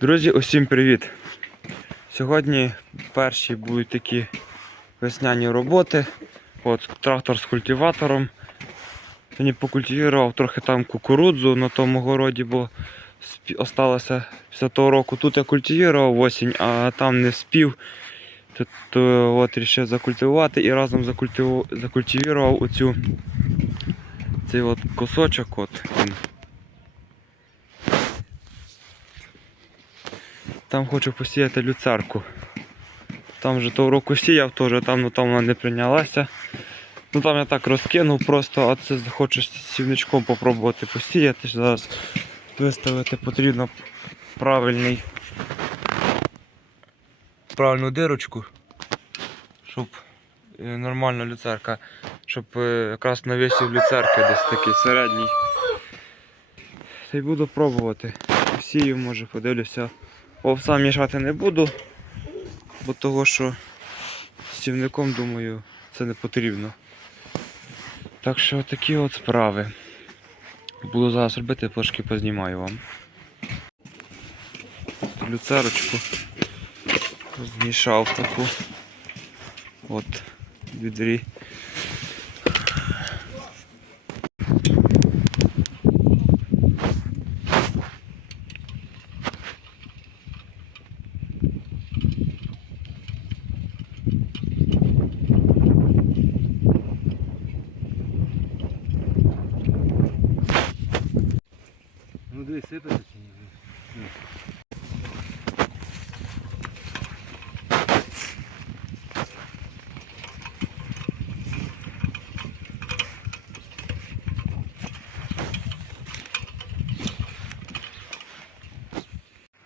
Друзі, усім привіт! Сьогодні перші будуть такі весняні роботи. От трактор з культиватором. Сьогодні покультивував трохи там кукурудзу на тому городі, бо осталося після того року. Тут я культивував осінь, а там не спів. Тут е, от рішив закультивувати і разом закультиву... закультивував оцю цей от кусочок. От. Там хочу посіяти люцерку. Там вже того року сіяв, теж там, ну, там вона не прийнялася. Ну там я так розкинув просто, а це хочу сівничком попробувати посіяти. Зараз виставити потрібно правильний правильну дирочку, щоб е, нормальна люцерка, щоб е, якраз навісив люцерки десь такий середній. Та й буду пробувати. Сію, може, подивлюся. Овса мішати не буду, бо того, що сівником, думаю, це не потрібно. Так що такі от справи. Буду зараз робити, трошки познімаю вам. Люцерочку змішав таку. От відрі. Дивись, сипеться чи ні?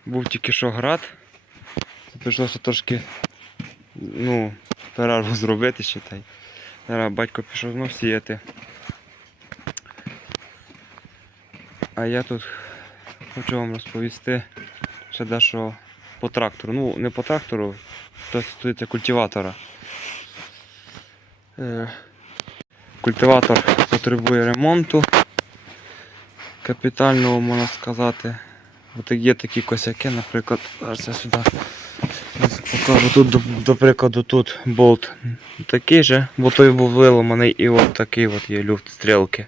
Був тільки що град. Прийшлося трошки ну, перерву зробити ще та й. Зараз батько пішов знов сіяти. А я тут хочу вам розповісти ще дещо по трактору. Ну, не по трактору, то стосується культиватора. Е, Культиватор потребує ремонту. Капітального можна сказати. От є такі косяки, наприклад, зараз я сюди покажу. Тут, до, прикладу, тут болт такий же, бо той був виламаний і от такий от є люфт стрілки.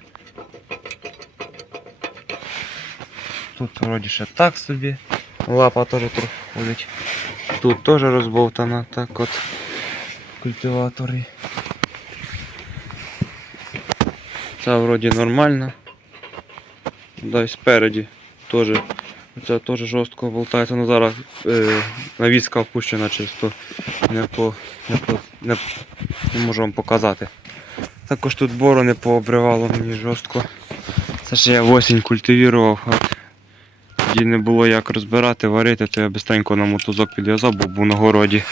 Тут вроді ще так собі. Лапа теж трохи ходить. Тут теж розбовтана, так от культиваторі. Це вроді нормально. Дай спереді теж. Це теж жорстко болтається, ну зараз е, навіска опущена чисто. Не, по, не, по, не, не можу вам показати. Також тут борони пообривало мені жорстко. Це ще я в осінь культивірував. Тоді не було як розбирати, варити, то я бистренько на мотузок підв'язав, бо був на городі.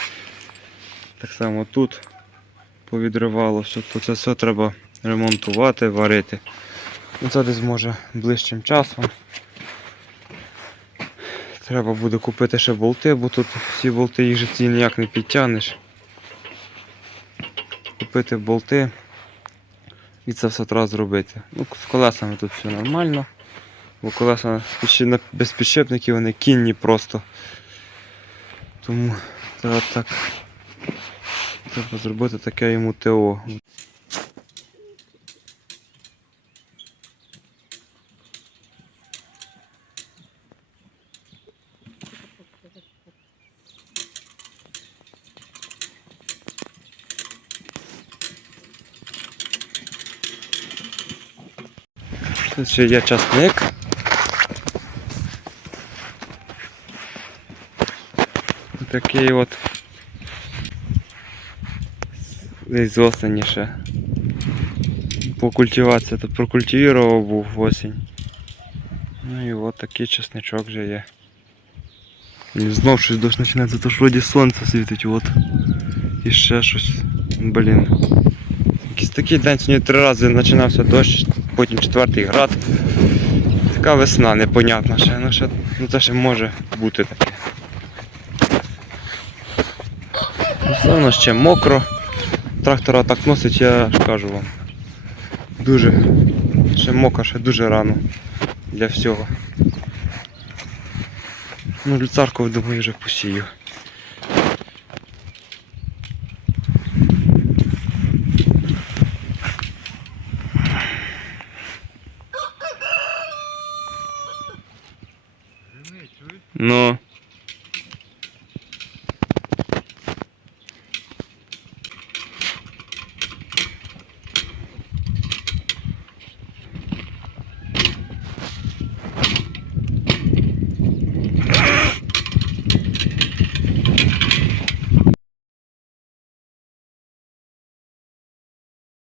Так само тут повідривало все, то це все треба ремонтувати, варити. Ну, Це десь може ближчим часом. Треба буде купити ще болти, бо тут всі болти їх же ці ніяк не підтягнеш. Купити болти і це все треба зробити. Ну, з колесами тут все нормально. Бо колеса без підшипників вони кінні просто. Тому треба так. Треба зробити таке йому ТО. Тут ще є часник. Такий от десь з осені ще. По культивації тут прокультивував був осінь. Ну і от такий часничок вже є. І знов щось дощ починається, то ж вроді сонце світить, от. І ще щось. Блін. Якийсь такий день сьогодні три рази починався дощ, потім четвертий град. Така весна непонятна ще, ну, ще, ну це ще може бути таке. Все воно ще мокро. Трактора так носить, я ж кажу вам. Дуже ще мокро, ще дуже рано для всього. Ну, люцарку, думаю, вже посію. Ну.